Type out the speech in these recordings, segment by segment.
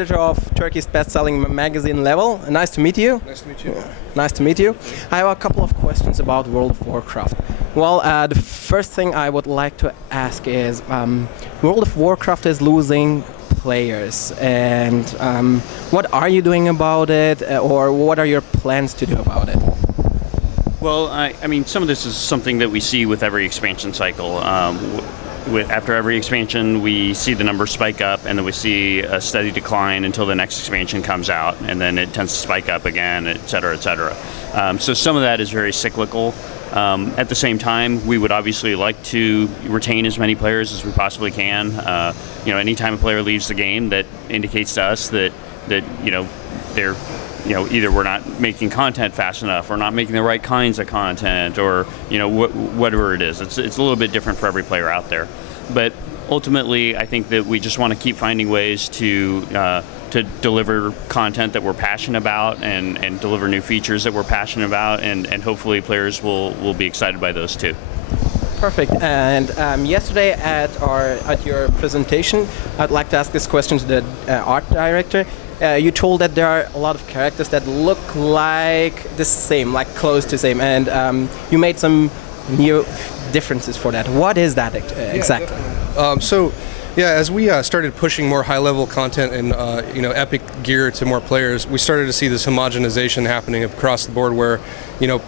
Editor of Turkey's best-selling magazine Level. Nice to meet you. Nice to meet you. Nice to meet you. I have a couple of questions about World of Warcraft. Well, the first thing I would like to ask is, World of Warcraft is losing players, and what are you doing about it, or what are your plans to do about it? Well, I mean, some of this is something that we see with every expansion cycle. After every expansion, we see the numbers spike up, and then we see a steady decline until the next expansion comes out, and then it tends to spike up again, et cetera, et cetera. So some of that is very cyclical. At the same time, we would obviously like to retain as many players as we possibly can. Anytime a player leaves the game, that indicates to us that they're either we're not making content fast enough, or not making the right kinds of content, or whatever it is. It's a little bit different for every player out there. But ultimately, I think that we just want to keep finding ways to deliver content that we're passionate about, and deliver new features that we're passionate about, and hopefully players will be excited by those too. Perfect. And yesterday at your presentation, I'd like to ask this question to the art director. You told that there are a lot of characters that look like the same, like close to the same, and you made some new differences for that. What is that exactly? As we started pushing more high-level content and epic gear to more players, we started to see this homogenization happening across the board, where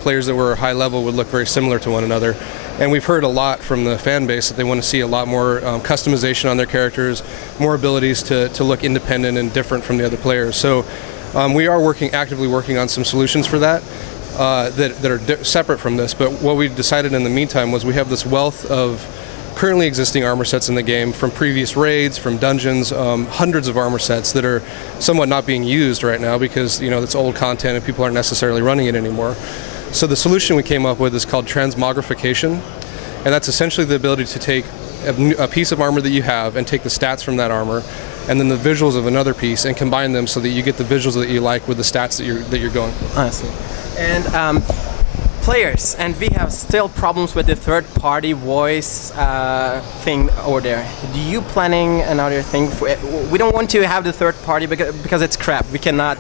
players that were high level would look very similar to one another. And we've heard a lot from the fan base that they want to see a lot more customization on their characters, more abilities to look independent and different from the other players. So we are actively working on some solutions for that that are separate from this. But what we decided in the meantime was we have this wealth of currently existing armor sets in the game from previous raids, from dungeons, hundreds of armor sets that are somewhat not being used right now because it's old content and people aren't necessarily running it anymore. So the solution we came up with is called transmogrification, and that's essentially the ability to take a piece of armor that you have and take the stats from that armor, and then the visuals of another piece, and combine them so that you get the visuals that you like with the stats that you're going. I see. And players, and we have still problems with the third-party voice thing over there. Do you planning another thing? We don't want to have the third party because it's crap. We cannot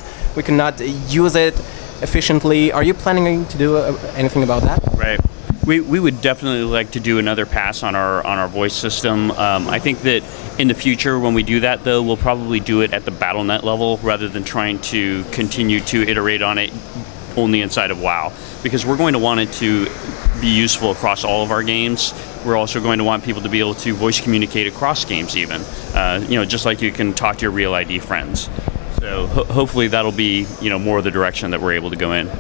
use it efficiently. Are you planning to do anything about that? Right. We would definitely like to do another pass on our voice system. I think that in the future, when we do that, though, we'll probably do it at the BattleNet level rather than trying to continue to iterate on it only inside of WoW, because we're going to want it to be useful across all of our games. We're also going to want people to be able to voice communicate across games, even just like you can talk to your real ID friends. So hopefully that'll be more of the direction that we're able to go in.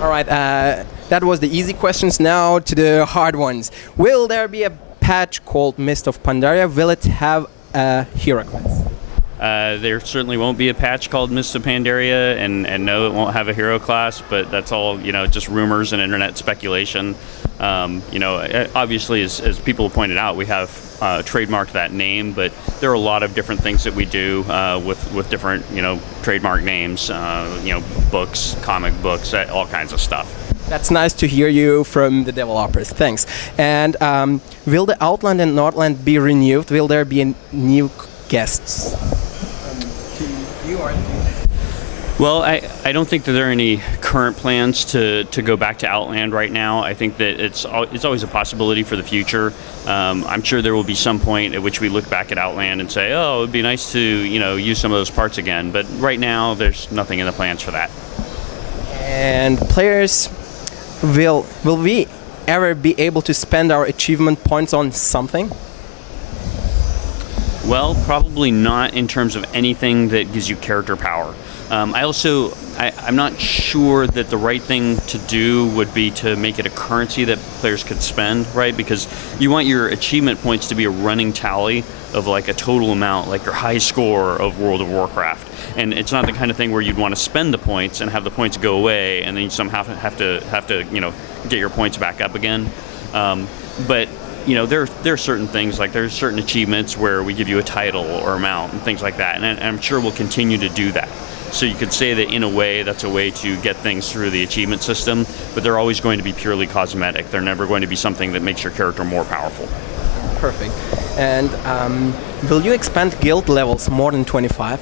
All right, that was the easy questions. Now to the hard ones. Will there be a patch called Mist of Pandaria? Will it have a hero class? There certainly won't be a patch called Mist of Pandaria, and no, it won't have a hero class, but that's all just rumors and internet speculation. Obviously, as people have pointed out, we have trademarked that name, but there are a lot of different things that we do with different trademark names, books, comic books, all kinds of stuff. That's nice to hear you from the developers. Thanks. And will the Outland and Northland be renewed? Will there be new guests? Well, I don't think that there are any current plans to go back to Outland right now. I think that it's always a possibility for the future. I'm sure there will be some point at which we look back at Outland and say, oh, it would be nice to use some of those parts again. But right now, there's nothing in the plans for that. And players, will we ever be able to spend our achievement points on something? Well, probably not in terms of anything that gives you character power. I'm not sure that the right thing to do would be to make it a currency that players could spend, right? Because you want your achievement points to be a running tally of like a total amount, like your high score of World of Warcraft. And it's not the kind of thing where you'd want to spend the points and have the points go away, and then you somehow have to get your points back up again. But there are certain things, like there's certain achievements where we give you a title or a mount and things like that, and I'm sure we'll continue to do that. So you could say that in a way that's a way to get things through the achievement system, but they're always going to be purely cosmetic. They're never going to be something that makes your character more powerful. Perfect. And will you expand guild levels more than 25?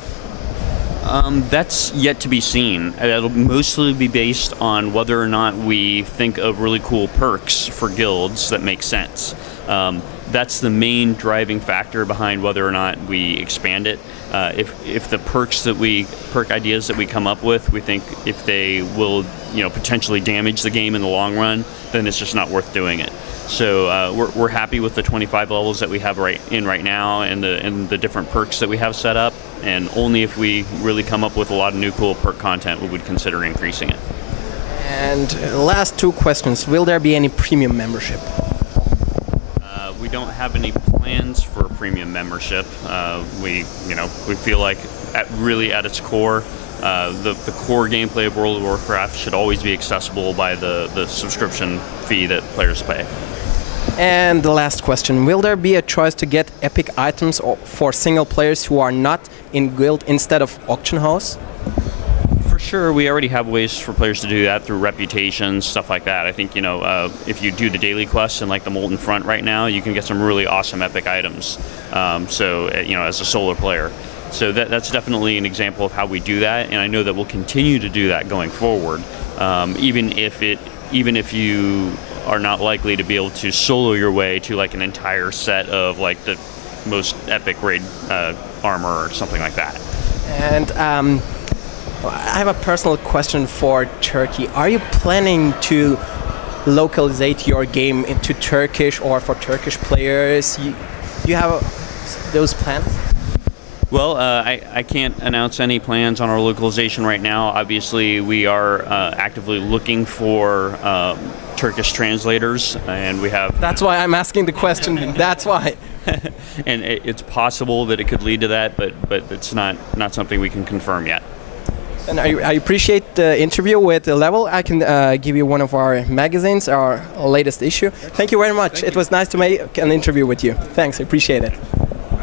That's yet to be seen. It'll mostly be based on whether or not we think of really cool perks for guilds that make sense. That's the main driving factor behind whether or not we expand it. If the perk ideas that we come up with, we think if they will, potentially damage the game in the long run, then it's just not worth doing it. So we're happy with the 25 levels that we have right now and the different perks that we have set up. And only if we really come up with a lot of new cool perk content, we would consider increasing it. And last two questions: will there be any premium membership? We don't have any plans for a premium membership. We feel like at its core, the core gameplay of World of Warcraft should always be accessible by the subscription fee that players pay. And the last question: will there be a choice to get epic items for single players who are not in guild instead of auction house? For sure, we already have ways for players to do that through reputation, stuff like that. I think, if you do the daily quests in like the Molten Front right now, you can get some really awesome epic items. As a solo player. So that's definitely an example of how we do that, and I know that we'll continue to do that going forward. Even if you are not likely to be able to solo your way to like an entire set of like the most epic raid armor or something like that. And I have a personal question for Turkey. Are you planning to localize your game into Turkish or for Turkish players? Do you have those plans? Well, I can't announce any plans on our localization right now. Obviously, we are actively looking for Turkish translators, and we have... That's why I'm asking the question. That's why. And it's possible that it could lead to that, but it's not something we can confirm yet. And I appreciate the interview with Level. I can give you one of our magazines, our latest issue. Thank you very much. It was nice to make an interview with you. Thanks, I appreciate it.